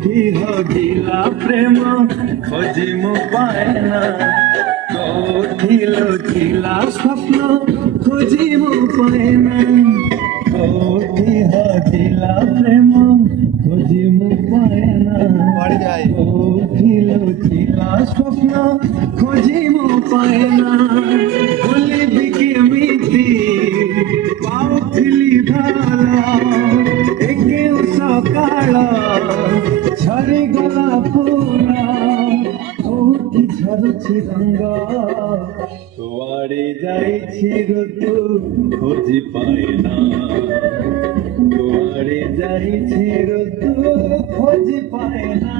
কোঠি হজিলা প্রেম খোঁজি মো পায় না, কোঠি লুচিলা স্বপ্ন খোঁজি মো পায় না, কোঠি হজিলা প্রেম খোঁজি মো পায় না, কোঠি লুচিলা স্বপ্ন খোঁজি মো পায় না। ভুলিবি কেমিতি পাউଥିଲି ভাল একেও সকাଳ ঝରିଗଲା ପୁରା, କୋଉଠି ଝରୁଛି ରଙ୍ଗ କୁଆଡ଼େ ଯାଇଛି ଋତୁ ଖୋଜି ପାଏନା, କୁଆଡ଼େ ଯାଇଛି ଋତୁ ଖୋଜି ପାଏନା।